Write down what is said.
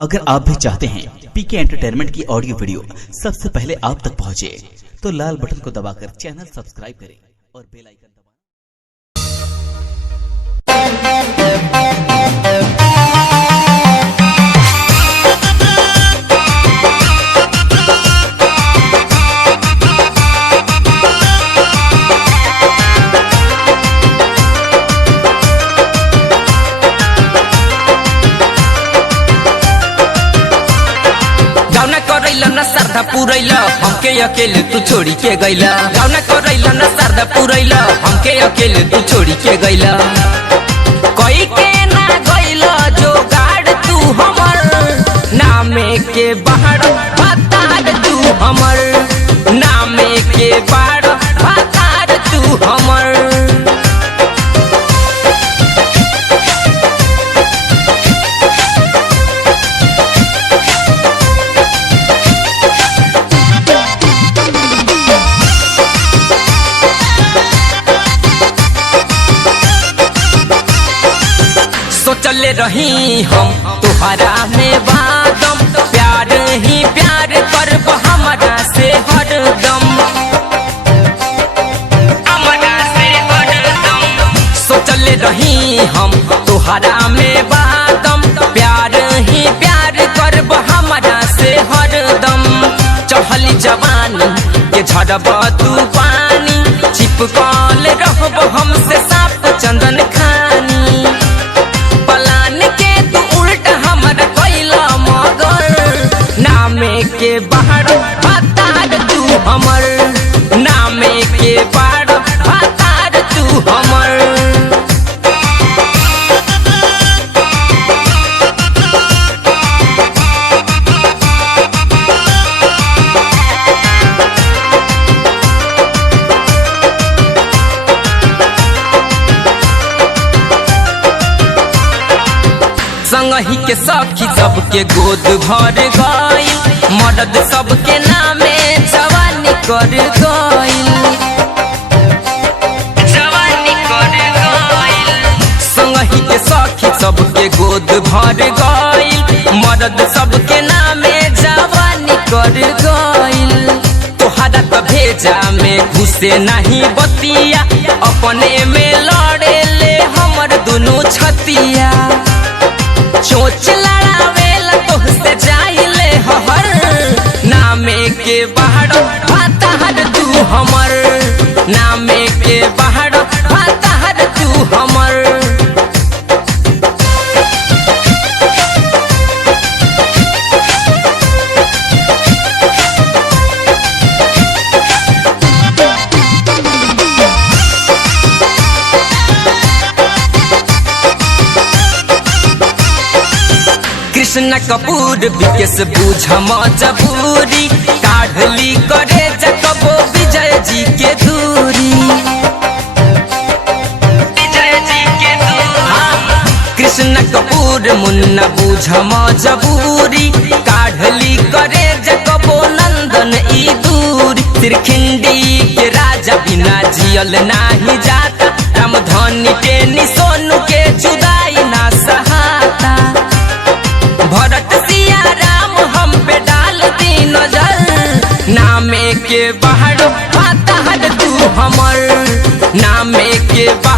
अगर आप भी चाहते हैं पीके एंटरटेनमेंट की ऑडियो वीडियो सबसे पहले आप तक पहुंचे तो लाल बटन को दबाकर चैनल सब्सक्राइब करें और बेल आइकन दबाएं। न सरदा पुरैला हमके अकेले तू छोड़ी के गैला। गाउना करैला न सरदा पुरैला हमके अकेले तू छोड़ी के गैला। कोई के ना गैला जो गाड़ तू हमर नामे के बाहर बतार तू हमर नामे के बाहर बतार तू हमर। सोचले रही हम तुहरा में बादम प्यार ही प्यार करब हमरा से हरदम हमरा से हरदम। सोचले रही हम तुहरा में बादम प्यार ही प्यार करब हमरा से हरदम। चढ़ली जवानी के झड़ब तू पानी चिपकल रहब हमसे साफ चंदन खानी। नामे के बाहर बतार तू हमर नामे के बाहर बतार तू हमर। संगही के सखी सबके गोद भर गइल मर्द सबके नामे जवानी कर गइल जवानी कर गइल। संगही के सखी सबके गोद भर गइल मर्द सबके नामे जवानी कर गइल। तोहरा त भेजा में घुसे नहीं बतिया अपने में लड़े ले हमर दोनों छतिया। चोच लड़ावेल तोहसे जाइले हर नामे के बाहर बतार तू हमर नामे के बाहर बतार तू हमर। कृष्ण कपूर विकेश बूझ मजबूरी काढ़ली करे जकबो विजय जी के दूरी विजय जी के दूरी। कृष्ण कपूर मुन्ना बूझ मजबूरी काढ़ली करे जकबो नंदन ई दूरी। त्रिखंडी के राजा बिना जियल नाही जाता रामधनी टेनी सोनू के जुदाई ना सहाता। भरत सिया राम हम पे डाल दी नजर नामे के बाहर बतार तू हमर नामे के बाहर